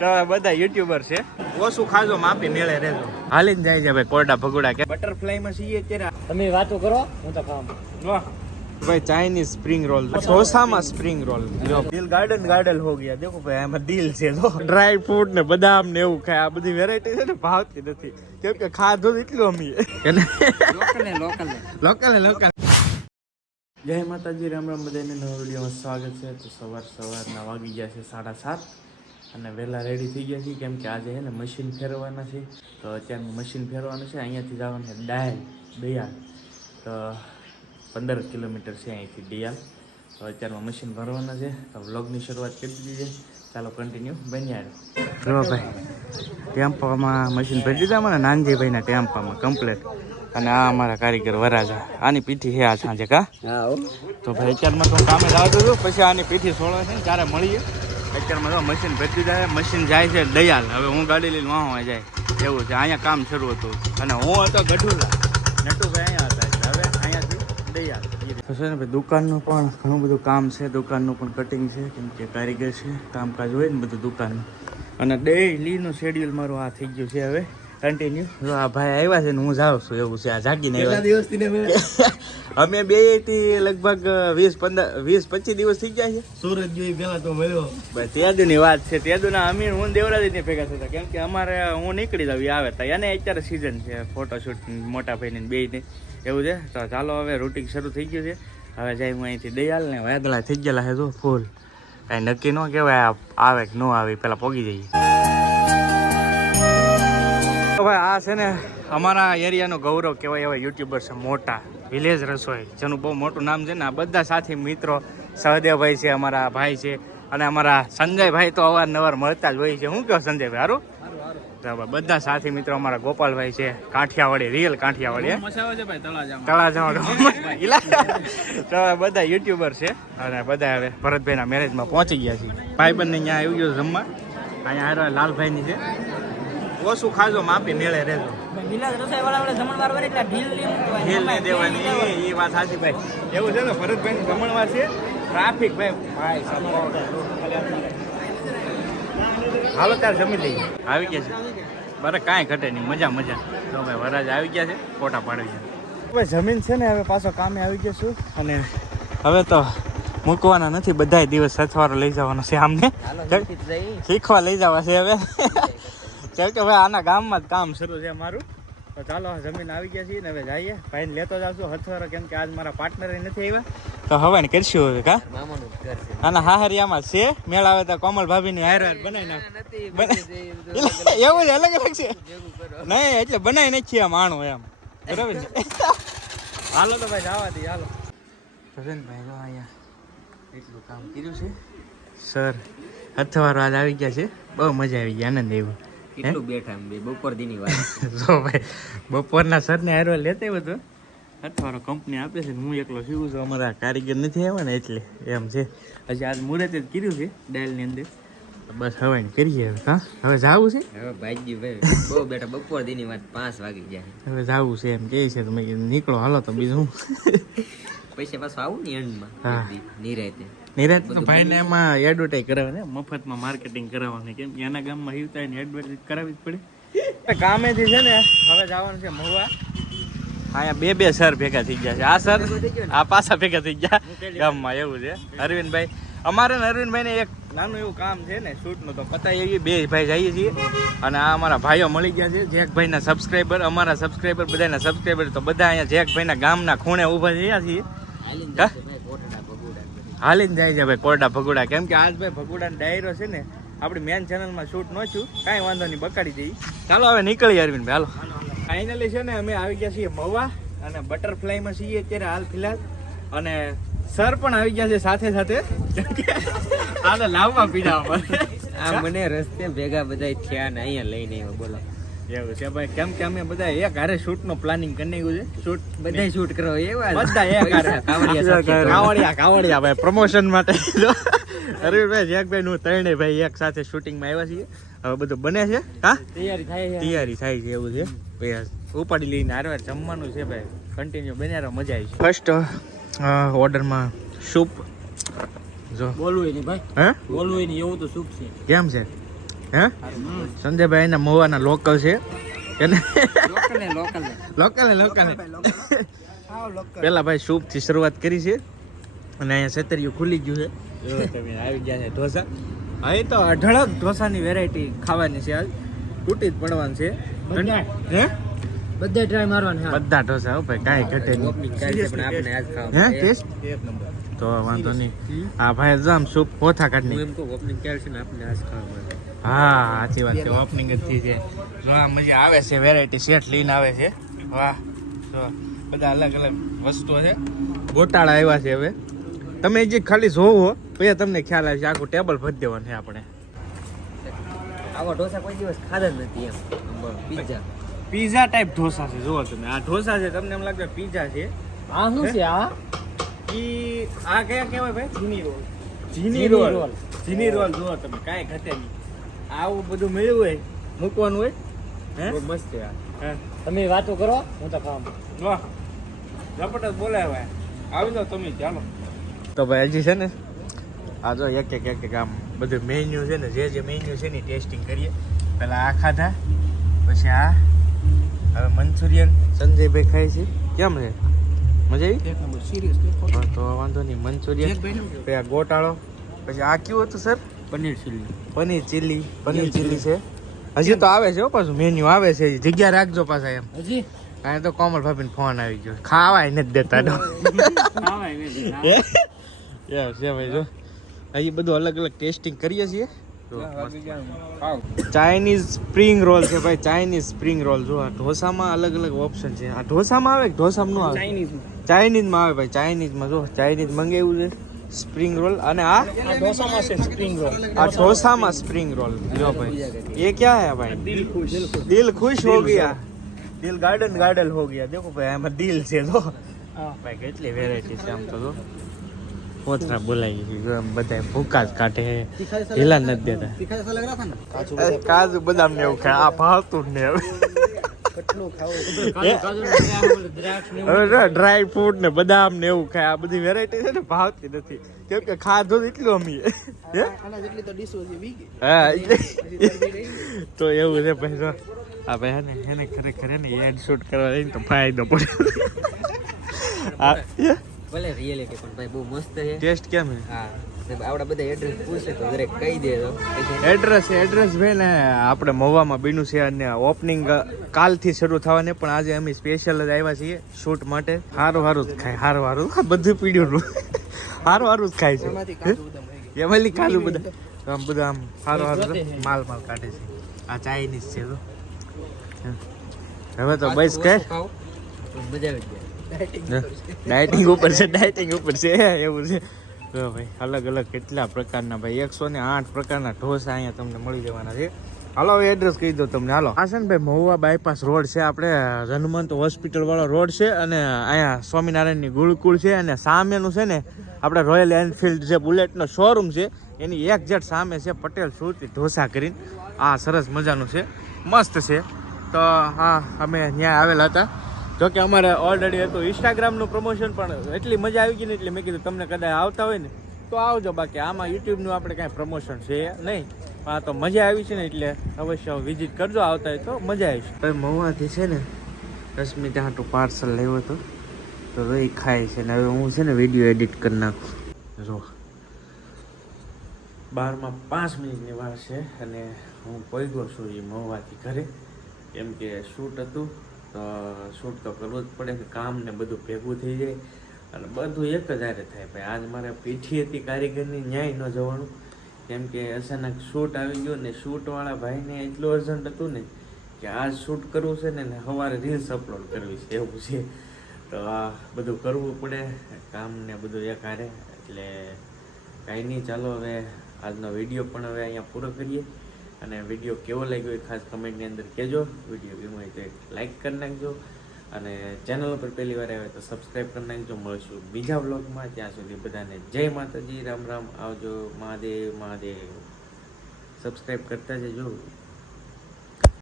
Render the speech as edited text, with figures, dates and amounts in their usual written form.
તો બધા યુટ્યુબર છે. ઓછું ખાજો માપી મેળે રહેજો. હાલીને જાય છે ભાઈ કોરડા ભગોડા કે બટરફ્લાય માં છીએ અત્યારે. તમે વાતો કરો હું તો કામ. વાહ भाई चाइनीज स्प्रिंग रोल डोसा में स्प्रिंग रोल दिल गार्डन गार्डन हो गया देखो भाई आम दिल છે તો ડ્રાય ફ્રૂટ ને બદામ ને એવું ખાય આ બધી વેરાયટી છે ને ભાવતી નથી કેમ કે ખાધું એટલું અમી લોકલ જય માતાજી રામ રામ બધાને નવા વિડીયોમાં સ્વાગત છે. તો સવારના વાગી ગયા છે 7:30 અને વહેલા રેડી થઈ ગયા છીએ કેમ કે આજે છે ને મશીન ફેરવવાના છે. તો અત્યારનું મશીન ફેરવાનું છે અહીંયાથી જવાનું છે દયાલ તો 15 કિલોમીટર છે અહીંથી દિયાલ. તો અત્યારમાં મશીન ભરવાના છે તો વ્લોગની શરૂઆત કરી દીધી છે. ચાલો કન્ટિન્યુ બન્યા રહ્યો. ભાઈ ટેમ્પામાં મશીન ભરી દીધા મને નાનજીભાઈના ટેમ્પામાં કમ્પ્લેટ. અને આ અમારા કારીગર વરાજા આની પીઠી છે આ સાંજે કા. તો ભાઈ અત્યારમાં તો કામે જ આવતો હતો પછી આની પીઠી સોળવા છે ને ત્યારે મળીએ. અત્યારમાં તો મશીન ભરી દીધા છે. મશીન જાય છે દયાલ. હવે હું ગાડી લઈને વાહવા જાય એવું છે. અહીંયા કામ શરૂ હતું અને હું હતો ગઢુલા નટુભાઈ અહીંયા હતા. તો છે ને ભાઈ દુકાનનું પણ ઘણું બધું કામ છે. દુકાનનું પણ કટિંગ છે કેમ કે કારીગર છે કામકાજ હોય ને બધું દુકાનનું. અને ડેઈલીનું શેડ્યુલ મારું આ થઈ ગયું છે હવે કન્ટિન્યુ. જો આ ભાઈ આવ્યા છે ને હું જાઉં છું એવું છે. આ જાગીને આવ્યા અમે બે થી લગભગ 20-25 દિવસ થઈ ગયા છે. સુરત જોઈ પેલા તો મળ્યો ભાઈ તેદુની વાત છે. તેદુના અમીર હું દેવરાજી ભેગા થતા કેમ કે અમારે હું નીકળી જાવ આવે તા એને અત્યારે સિઝન છે ફોટોશૂટ મોટા ભાઈને બે ને એવું છે. તો ચાલો હવે રૂટિંગ શરૂ થઈ ગયું છે. હવે જાય હું અહીંથી દયાલ ને વાદળા થઈ ગયેલા છે તો ફૂલ કાંઈ નક્કી ન કહેવાય આવે કે ન આવે પેલા પોગી જઈએ. ભાઈ આ છે ને અમારા એરિયાનું ગૌરવ કહેવાય એવા યુટ્યુબર છે મોટા વિલેજ રસોઈ જેનું બહુ મોટું નામ છે ને. આ બધા સાથી મિત્રો સહદેવભાઈ છે અમારા ભાઈ છે અને અમારા સંજયભાઈ તો અવારનવાર મળતા જ હોય છે. શું કહો સંજયભાઈ સારું? બધા સાથી મિત્રો અમારા ગોપાલભાઈ છે કાઠિયાવાડી રિયલ કાઠિયાવાડી તળાજા બધા યુટ્યુબર છે. અને બધા હવે ભરતભાઈના મેરેજમાં પહોંચી ગયા છે. ભાઈ બંને અહીંયા આવી ગયો જમવા. અહીંયા હારો લાલભાઈની છે. ઓછું ખાજો માપી મેળે રહેજો. ઢીલ નહીં દેવાની એ વાત સાચી ભાઈ. એવું છે ને ભરતભાઈ જમણવાર છે. ટ્રાફિક ભાઈ હાલો ત્યારે જમી લઈએ. આવી ગયા છે બરાબર કાંઈ ઘટે નહીં મજા તો ભાઈ વરાજ આવી ગયા છે ફોટા પાડવી છે. ભાઈ જમીન છે ને હવે પાછો કામે આવી ગયો છું. અને હવે તો મૂકવાના નથી બધા દિવસ સથવારો લઈ જવાનો છે આમને શીખવા લઈ જવા છે હવે કેમ કે ભાઈ આના ગામમાં જ કામ શરૂ છે મારું. તો ચાલો જમીન આવી ગયા છીએ ને હવે જઈએ. ભાઈને લેતો જ આવશું હથવારો કેમ કે આજ મારા પાર્ટનર નથી આવ્યા તો હવે ને કરશું હવે કા આના હાહરિયામાં છે મેળ આવે તો કોમલ ભાભી ની હાર બનાવી નાખ એવું જ અલગ છે નહીં એટલે બનાવી નાખીએ માણો એમ બરાબર ને. હાલો તો ભાઈ જવા દઈએ હાલો. ભાઈ તો અહીંયા એટલું કામ કર્યું છે સર હથવારો આજ આવી ગયા છે. બહુ મજા આવી ગઈ આનંદ આવ્યો. કેટલું બેઠા બપોર દીની વાત જો ભાઈ બપોરના સરને હારવા લેતા બધો હથવારો કંપની આપે છે. હું એકલો શીખું છું. અમારા કારીગર નથી આવ્યા ને એટલે એમ છે. હજી આજ મુહૂર્ત જ કર્યું છે ડાયલની અંદર. બસ હવે કરીએ હવે. હા હવે જવું છે હવે ભાઈ બહુ બેઠા બપોર દીની વાત 5 વાગી ગયા હવે જવું છે એમ કહે છે. તમે નીકળો હાલો તો બીજું પૈસા પાછું આવું ને એન્ડમાં નિરાત ભાઈને એમાં એડવર્ટાઈઝ કરાવે મફતમાં માર્કેટિંગ કરાવવાની કેમ કે એના ગામમાં હિવતા એડવર્ટાઈઝ કરાવવી જ પડે. કામેથી છે ને હવે જવાનું છે મહુવા. અહીંયા બે સર ભેગા થઈ ગયા છે. આ સર આ પાછા ભેગા થઈ ગયા ગામમાં એવું છે. અરવિંદભાઈ અમારે ને અરવિંદભાઈને એક નાનું એવું કામ છે ને શૂટનું તો પતાવી એવી બે ભાઈ જઈએ છીએ. અને આ અમારા ભાઈઓ મળી ગયા છે જેકભાઈના સબસ્ક્રાઈબર અમારા સબસ્ક્રાઈબર બધાના સબસ્ક્રાઈબર તો બધા અહીંયા જેકભાઈના ગામના ખૂણે ઊભા થયા છીએ. હાલીને જાય છે ભાઈ કોરડા ભગોડા કેમ કે આજ ભાઈ ભગોડાનો ડાયરો છે ને આપણી મેન ચેનલમાં શૂટ ન છું કાંઈ વાંધો નહીં બકાડી જઈએ. ચાલો હવે નીકળીએ અરવિંદભાઈ હાલો. ફાઇનલી છે ને અમે આવી ગયા છીએ મહુવા અને બટરફ્લાયમાં છીએ અત્યારે હાલ ફિલહાલ. અને સર પણ આવી ગયા છે સાથે આને લાવવા પીડા આ મને રસ્તે ભેગા બધા થયા ને અહીંયા લઈને આવ્યો બોલો એવું છે ભાઈ કેમ કે અમે બધા એક હારે શૂટ નો પ્લાનિંગ કરી નાખ્યું છે. શૂટ બધા શૂટ કરો એવા બધા એક હારે કાવડિયા ભાઈ પ્રમોશન માટે અરવિંદભાઈ જેકભાઈ નું ત્રણેય ભાઈ એક સાથે શૂટિંગમાં આવ્યા છીએ. હવે બધું બને છે હા તૈયારી થાય છે એવું છે. ઉપાડી લઈને હારવાર જમવાનું છે ભાઈ કન્ટિન્યુ બન્યા મજા આવી છે. ફર્સ્ટ ઓર્ડરમાં સૂપ જો બોલવું નહીં ભાઈ હે બોલવું નહીં એવું તો સૂપ છે. કેમ છે હે સંજયભાઈ એના મહુવાના લોકલ છે એને લોકલ પેલા ભાઈ સૂપ થી શરૂઆત કરી છે અને અહીંયા સેતરિયું ખુલી ગયું છે જો તમે આવી ગયા છે ઢોસા અહીં તો અઢળક ઢોસાની વેરાયટી ખાવાની છે આજ તૂટી જ પડવાનું છે હે બધે ટ્રાય મારવાના બધા ઢોસા હો ભાઈ કાંઈ ઘટે નહીં પણ આપણે આજ ખાવા હે ટેસ્ટ તો વાંધો નહીં હા ભાઈ જામ સૂપ પોથા કાઢની એમ કહું ઓપનિંગ ક્યારે છે ને આપણે આજ ખાવા હા સાચી વાત છે ઓપનિંગ જ થઈ છે જો આ મજા આવે છે વેરાયટી સેટ લઈને આવે છે વાહ જો બધા અલગ અલગ વસ્તુઓ છે ગોટાળા આવ્યા છે હવે તમે જે ખાલી જોવો પછી તમને ખ્યાલ આવે છે આખું ટેબલ ભરી દેવાનું છે આપણે આવા ઢોસા કોઈ દિવસ ખાધા જ નથી એમ પિઝા પીઝા ટાઈપ ઢોસા છે જુઓ તમે આ ઢોસા છે તમને એમ લાગે પીઝા છે આ શું છે આ ઈ આ કયા કહેવાય ભાઈ ચીની રોલ ચીની રોલ જુઓ તમે કાંઈ ઘટે નહીં આવું બધું મળ્યું હોય મૂકવાનું હોય હે મસ્ત છે હે તમે વાતો કરો હું તો ખાવા વાહ ઝપટ જ બોલાય આવી જાઓ તમે ચાલો તો ભાઈ હજી છે ને આ જો એક આમ બધું મેન્યુ છે ને જે મેન્યુ છે ને ટેસ્ટિંગ કરીએ પહેલાં આ ખાધા પછી આ હવે મંચુરિયન સંજયભાઈ ખાય છે કેમ છે મજા આવી તો વાંધો નહીં મંચુરિયન પછી આ ગોટાળો પછી આ કેવું હતું sir paneer chilli paneer chilli છે હજી તો આવે છે હો પાછું મેન્યુ આવે છે જગ્યા રાખજો પાછા એમ હજી કાંઈ તો કોમલ ભાભીને ફોન આવી ગયો ખાવાય નથી દેતા તો છે ભાઈ જો હજી બધું અલગ અલગ ટેસ્ટિંગ કરીએ છીએ ચાઇનીઝ સ્પ્રિંગ રોલ છે ભાઈ ચાઇનીઝ સ્પ્રિંગ રોલ જો આ ઢોસામાં અલગ અલગ ઓપ્શન છે આ ઢોસામાં આવે ઢોસામાં નું આવે ચાઇનીઝમાં આવે ભાઈ ચાઇનીઝમાં જો ચાઇનીઝ મંગાવ્યું છે સ્પ્રિંગ રોલ અને આ ઢોસામાં છે સ્પ્રિંગ રોલ આ ઢોસામાં સ્પ્રિંગ રોલ જો ભાઈ ये क्या है भाई दिल खुश हो गया दिल गार्डन हो गया देखो भाई આમાં દિલ છે તો ભાઈ કેટલી વેરાયટી છે આમ તો જો પોતરા બોલાઈ ગઈ આમ બધા ભૂકા જ કાઢે ઢીલા નથી દેતા કાજુ બદામ ને એવું ખાય આ ભાવતું જ ને હવે ડ્રાય ફ્રૂટ ને બદામ ને એવું ખાય આ બધી વેરાયટી છે ને ભાવતી નથી કેમ કે ખાધું એટલું અમી હા તો એવું છે ભાઈ જો આ ભાઈ એને ખરેખર ને એડ શૂટ કરવા જઈને તો ફાયદો પડે ભલે રિયલિટી પણ ભાઈ બહુ મસ્ત છે ટેસ્ટ કેમ છે હા આવડા બધા એડ્રેસ પૂછે તો દરેક કહી દે તો એડ્રેસ ભાઈ ને આપણે મહુવામાં બીનું છે અને ઓપનિંગ કાલથી શરૂ થવાની પણ આજે અમે સ્પેશિયલ જ આવ્યા છીએ શૂટ માટે સારું જ ખાય સારું બધું પીડ્યું સારું જ ખાય છે એમાં કાજુ બધા આમ બધા આમ સારું માલ કાઢે છે આ ચાઇનીઝ છે તો હવે તો બસ કર મજા આવી ડાયટિંગ ઉપર છે એવું છે જો ભાઈ અલગ કેટલા પ્રકારના ભાઈ 108 પ્રકારના ઢોસા અહીંયા તમને મળી જવાના છે હાલો હવે એડ્રેસ કહી દો તમને હાલો આ છે ને ભાઈ મહુવા બાયપાસ રોડ છે આપણે હનુમંત હોસ્પિટલ વાળો રોડ છે અને અહીંયા સ્વામિનારાયણની ગુરુકુળ છે અને સામેનું છે ને આપણે રોયલ એનફિલ્ડ જે બુલેટનો શોરૂમ છે એની એક્ઝેક્ટ સામે છે પટેલ સુરતી ઢોસા કરીને આ સરસ મજાનું છે મસ્ત છે તો હા અમે ત્યાં આવેલા હતા જોકે અમારે ઓલરેડી હતું ઇન્સ્ટાગ્રામનું પ્રમોશન પણ એટલી મજા આવી ગઈ ને એટલે મેં કીધું તમને કદાચ આવતા હોય ને તો આવજો બાકી આમાં યુટ્યુબનું આપણે કાંઈ પ્રમોશન છે નહીં આ તો મજા આવી છે ને એટલે અવશ્ય વિઝિટ કરજો આવતા હોય તો મજા આવી છે મહુવાથી છે ને રશ્મિતા હાટું પાર્સલ લેવું હતું તો એ ખાય છે ને હવે હું છે ને વિડીયો એડિટ કરી નાખું જો 12:05 મિનિટની વાર છે અને હું પહોંચ્યો છું એ મહુવાથી ઘરે કેમ કે શૂટ હતું તો શૂટ તો કરવું જ પડે કે કામ ને બધું ભેગું થઈ જાય અને બધું એક જ હારે થાય ભાઈ આજ મારે પીઠી હતી કારીગરની ન્યાય ન જવાનું કેમ કે અચાનક શૂટ આવી ગયો ને શૂટવાળા ભાઈને એટલું અર્જન્ટ હતું ને કે આજ શૂટ કરવું છે ને સવારે રીલ્સ અપલોડ કરવી છે એવું છે તો આ બધું કરવું પડે કામ ને બધું એક હારે એટલે કાંઈ નહીં ચાલો હવે આજનો વિડીયો પણ હવે અહીંયા પૂરો કરીએ અને વિડીયો કેવો લાગ્યો એ ખાસ કમેન્ટની અંદર કહેજો વિડીયો ગમ્યો હોય તો લાઈક કરી નાખજો અને ચેનલ ઉપર પહેલી વાર આવે તો સબસ્ક્રાઈબ કરી નાખજો મળશું બીજા વ્લોગમાં ત્યાં સુધી બધાને જય માતાજી રામ આવજો મહાદેવ સબસ્ક્રાઈબ કરતા જજો